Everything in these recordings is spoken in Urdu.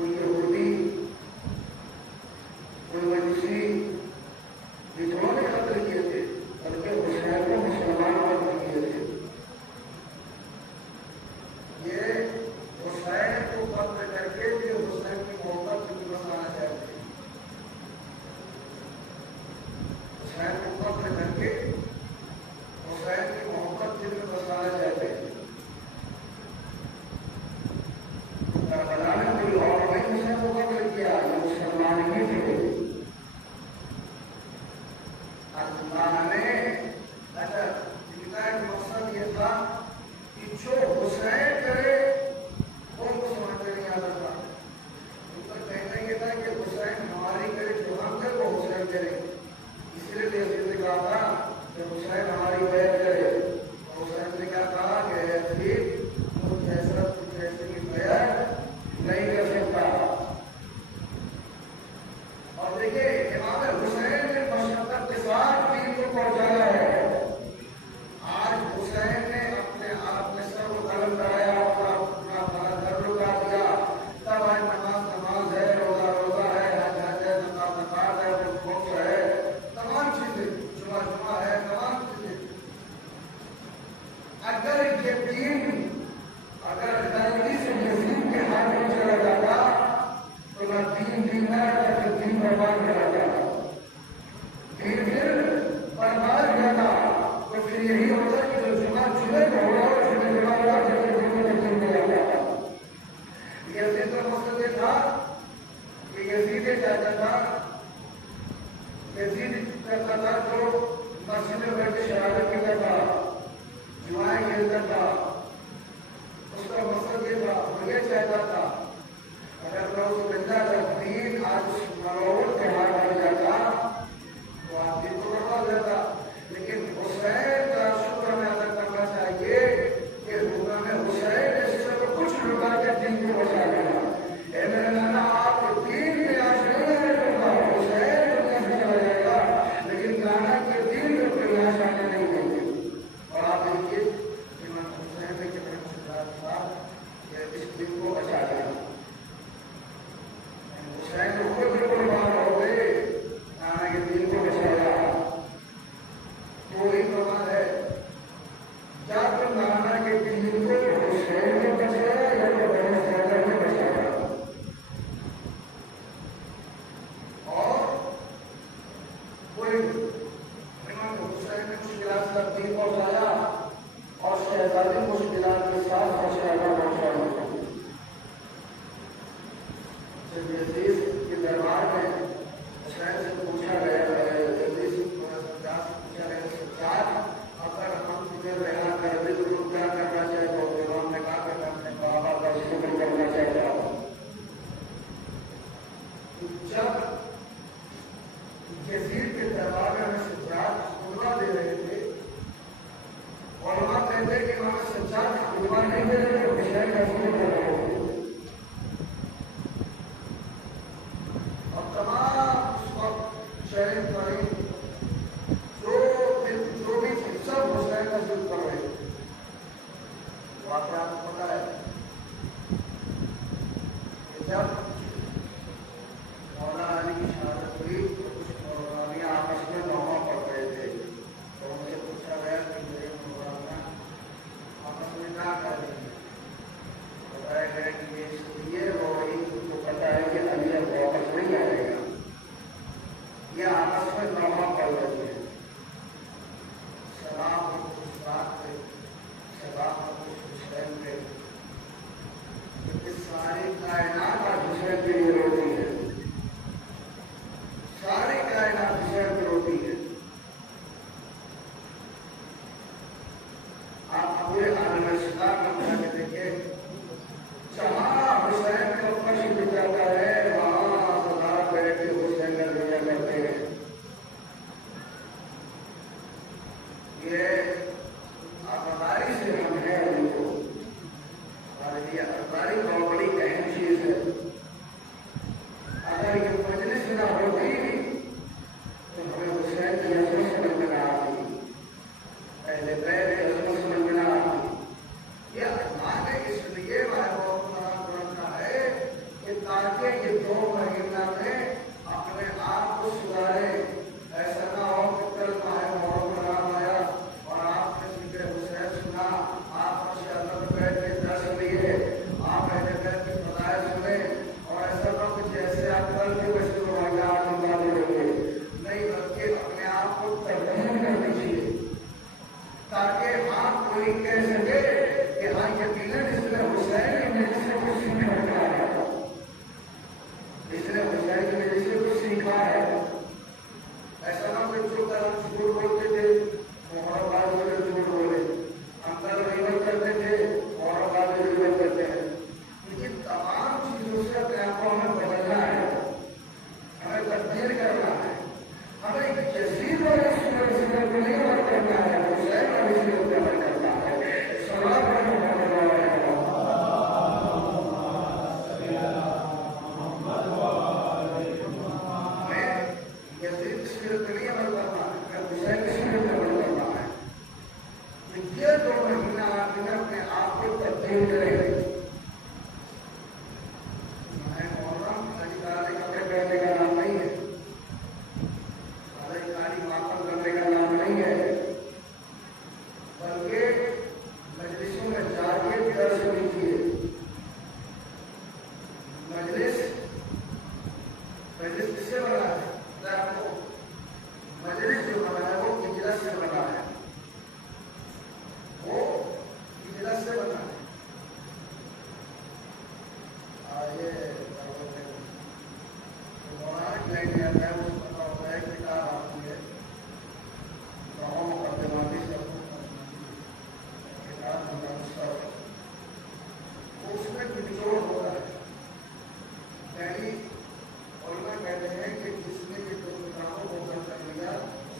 کوئی تھا یزید کرتا تھا جو مسجد میں بیٹھ کے شرابیں پیتا تھا، جوائیں کھیلتا تھا. اس کا مقصد یہ تھا، وہ یہ چاہتا تھا اگر میں اس زندہ تدبیر آج اس مروڑ کے ہاتھ بن جاتا تو آپ دن کو بڑھا جاتا. لیکن حسین کا شکر ہمیں ادا کرنا چاہیے کہ حکم حسین نے صرف کچھ لوگوں کے دین کو بچا لیا. اے میرے نانا آپ کے دین میں آج نہیں ہے لوگا، حسین دنیا سے چلا جائے گا لیکن نانا کے دین میں کوئی آج آنے نہیں دیں گے. اور آپ دیکھیے امام حسین نے کتنے مشکلات تھا کہ اس دین کو بچا لیا. حسین تو خود قربان ہو گئے، نانا کے دین کو بچایا. وہی فرمان ہے جب نانا کے دین کو حسین نے بچایا یا تو بڑے سیدہ نے بچایا. اور کوئی امام حسین نے مشکلات کا دین پہنچایا اور شہزادی مشکلات کے ساتھ فیصلہ پہنچایا. جب یزید کے دربار میں حسین سے پوچھا گیا اگر ہم تمہیں رہا کر دیں تو تم کیا کرنا چاہتے ہو؟ امام نے کہا کہ میں اپنے بابا کا شکر کرنا چاہتا ہوں. جب یزید کے دربار میں ہمیں سجاد خطبہ دے رہے تھے، علماء کہتے ہیں کہ ہمیں سجاد خطبہ نہیں دے رہے تو حسین کا شکر کر رہے ہوتے. اب تمام اس وقت شہید مریض جو بھی سب حسین کا ذکر کر رہے تھے. واقعہ آپ کو پتا ہے کہ جب مولانا علی کی شہادت ہوئی تو کچھ مولانا آپس میں نوحہ پڑھ رہے تھے تو ان سے پوچھا گیا کہ میرے مولانا آپس میں کیا کر رہے ہیں؟ بتایا گیا کہ یہ اس لیے روئی کو پتا ہے کہ علی اب واپس نہیں آئے گا، یہ آپس میں نوحہ پڑھ رہے تھے. سلام اس بات پہ، سلام اس حسین پہ، کیونکہ ساری کائنات اور حسین کے لیے روتی ہے، ساری کائنات حسین پہ روتی ہے. آپ پورے عالم اسلام میں جا کے دیکھیں، جہاں حسین کا فرش بچ جاتا ہے وہاں ہزار بیٹھ کے حسین کا دیا کرتے ہیں. یہ افغانی سے ہم ہیں ان کو، اور یہ افغانی بہت بڑی اہم چیز ہے. اگر یہ مجلس نہ ہوتی تو ہمیں حسین کی عظمت سمجھ میں نہ آتی، پہلے پہلے عظمت سمجھ میں نہ آتی. یہ اللہ نے اس لیے بہت رکھا ہے کہ تاکہ یہ 2 مہینہ میں اپنے آپ کو سدھارے. ایسا نہ ہو کہ کل ماہ محرم کا نام آیا اور آپ نے ذکر حسین سنا، آپ فرش اعظم میں بیٹھ کے درس لیے، آپ اہل بیت کی فضائل سنے اور ایسا نہ ہو کہ جیسے آپ کل کے بچے کو واقعات نکالے ہوئے. نہیں، بلکہ اپنے آپ کو ترمیم کر دیجیے تاکہ آپ کوئی کہہ سکے کہ ہاں یقیناً اس نے حسین کی وجہ سے کچھ سیکھا ہے، اس نے حسین کی وجہ سے کچھ سیکھا ہے. ایسا نہ کہ جو طرف جھوٹ بولتے تھے محرم بعد میں جھوٹ بولے، ہم کل غیبت کرتے تھے محرم بعد میں غیبت کرتے ہیں. لیکن تمام چیزوں سے اپنے آپ کو ہمیں بدلنا ہے، ہمیں تبدیل کرنا ہے. ہمیں ایک جزیر والی سنت کو نہیں عمل کرنا ہے، حسین والی سنت کو عمل کرنا ہے. سلام علیکم. یہ 2 مہینہ اپنے آپ کو تبدیل کرے. محرم خریداری کپڑے پہننے کا نام نہیں ہے، خریداری ماتم کرنے کا نام نہیں ہے، بلکہ مجلسوں میں جا کے درس لیجیے. مجلس کس سے بنا ہے؟ مجلس جو بنا ہے وہ اجلاس سے بنا ہے، وہ اجلاس سے بنا ہے. نچوڑ ہو رہا ہے. یعنی علماء کہتے ہیں کہ جس نے یہ دو کتابوں کو حل کر لیا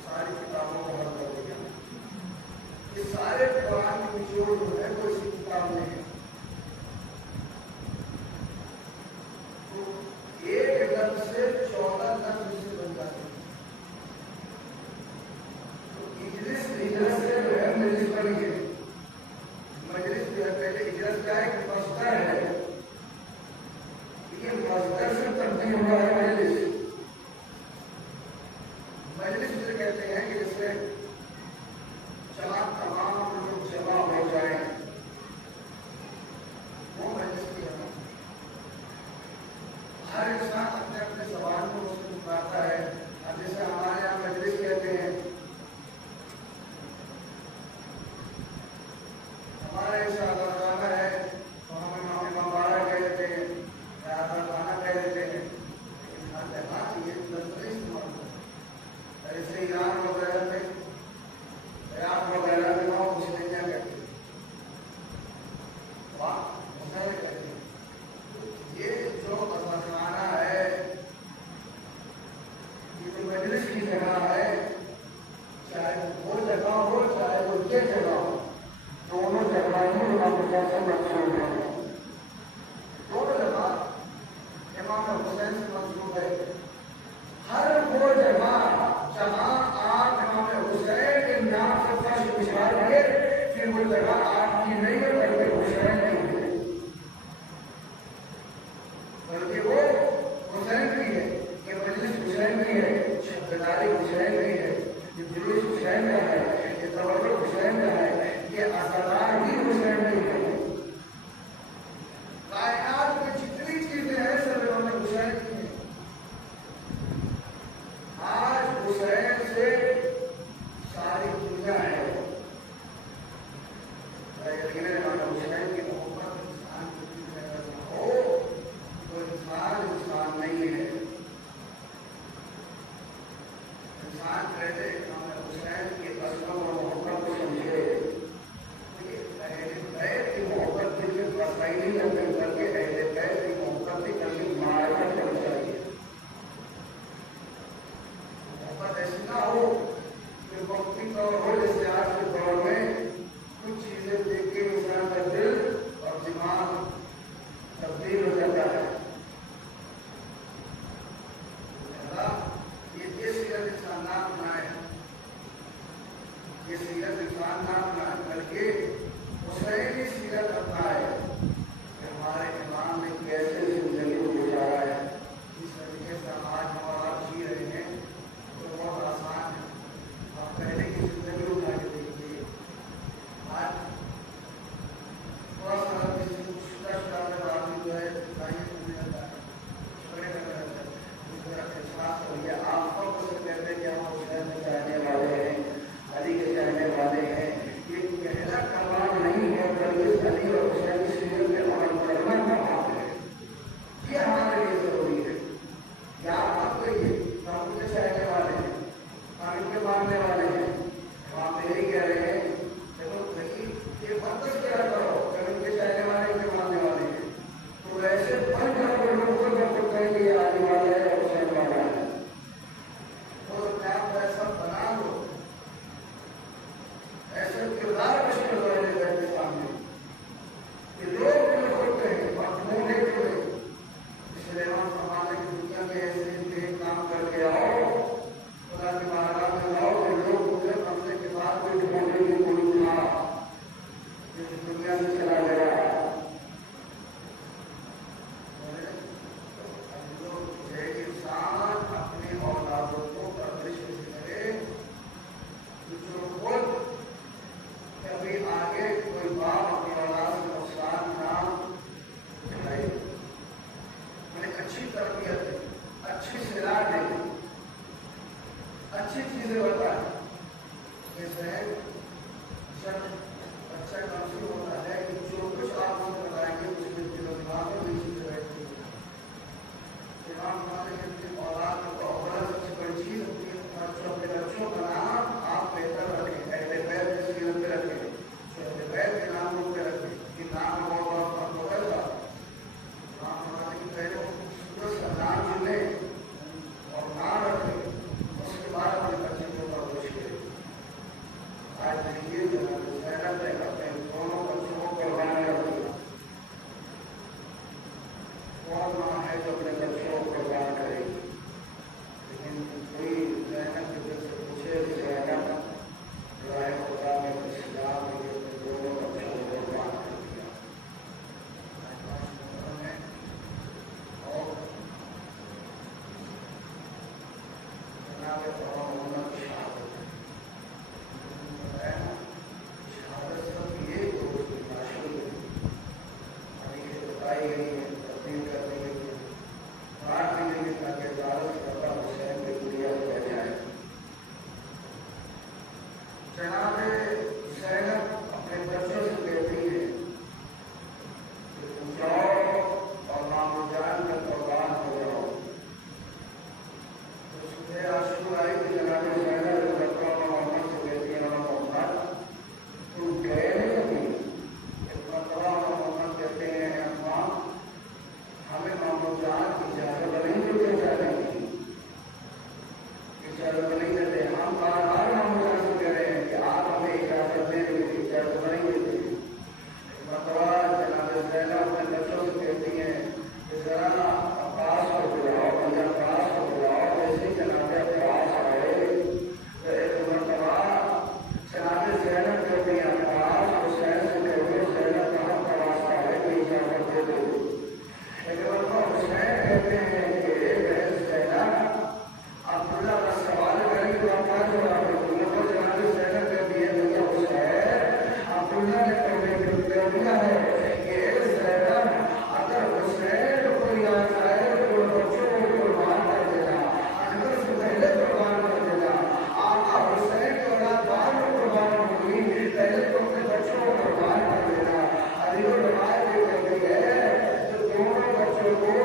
ساری کتابوں کو حل کر دیا. یہ سارے قرآن کی نچوڑ جو ہے وہ اسی کتاب میں ہے. تو ایک لفظ سے 14 لفظ سے بن جاتے ہیں. تو اجلس سے جو ہے مجلس بنی ہے. مجلس جو ہے پہلے اجلس کا ہے کہ بستر ہے. لائی گئی ہیں، تبدیل کر دی گئی ہیں، کاٹ دی گئی ہیں تاکہ عدالت کرتا حسین کی دنیا کو رہ جائے۔ جناب زینب اپنے بچوں سے کہتی ہے کہ تم جاؤ اور مامو جان کا قربان ہو جاؤ۔ تو صبح عاشور آئی کہ جناب زینب بچوں محمد سے کہتی ہے محمد تم گئے نہیں ابھی؟ ایک مرتبہ محمد کہتے ہیں اماں ہمیں مامو جان کی اجازت نہیں دیتے جانے کی، اجازت نہیں دیتے، ہم بار بار مامو جان سے کہہ رہے ہیں کہ آپ ہمیں اجازت دیں گے، اجازت نہیں دیتے۔ مرتبہ جناب زینب اپنے بچوں سے کہتی ہیں کہ ذرا عباس کو بلاؤ، یا عباس کو بلاؤ۔ جیسے ہی جناب عباس آئے تو ایک مرتبہ جناب زینب کہتی ہیں عباس حسین سے کہتے زینب کہاں کا واسطہ ہے کہ اجازت دے دو۔ ایک مرتبہ حسین کہتے ہیں کہ بہن زینب عبداللہ کا سوال کریں تو آپ کیا جواب دیں گے؟ تو جناب زینب کہتی ہے بھیا حسین عبداللہ نے کہہ دیا ہے کہ زینب اگر حسین کوئی آ جائے تو بچوں کو قربان کر دینا، اگر سے پہلے قربان کر دینا۔ آقا حسین کی اولاد بعد میں قربان ہوگی، پہلے تو اپنے بچوں کو قربان کر دینا۔ علی روایت یہ کہتی ہے تو دونوں بچوں کو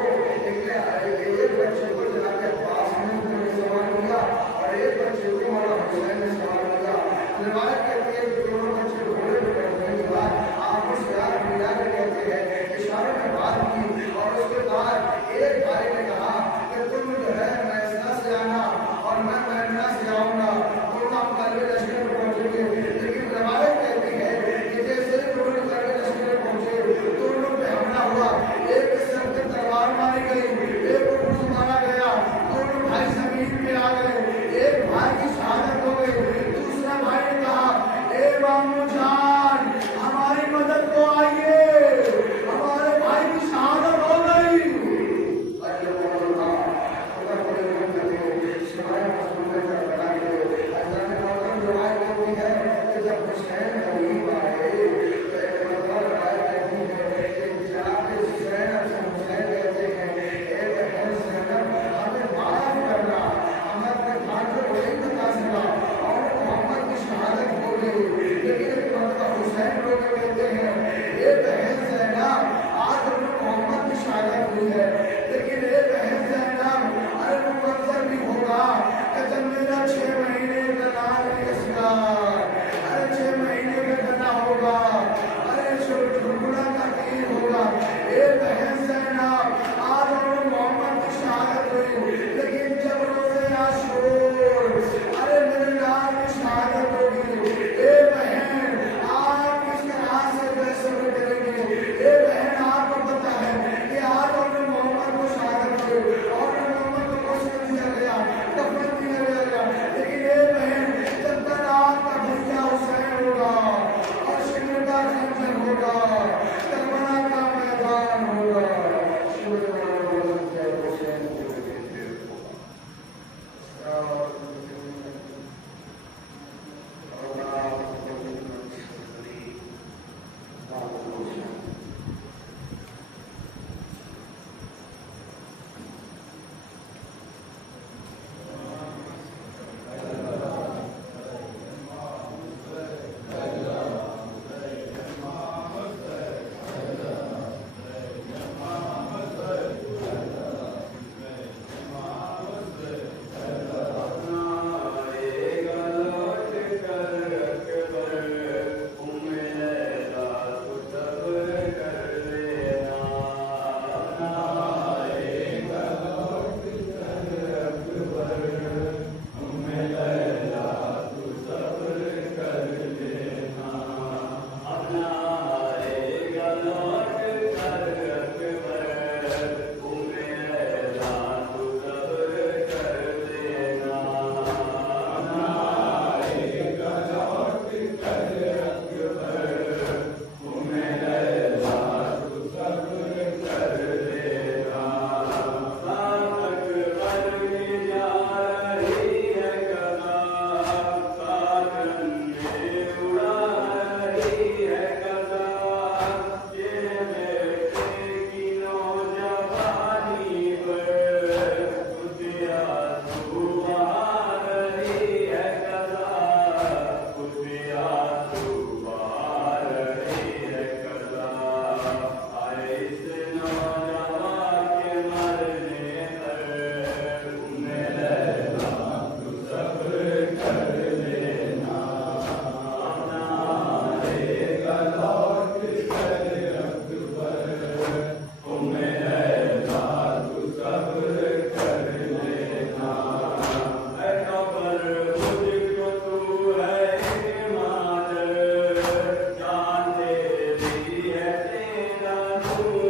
Lord.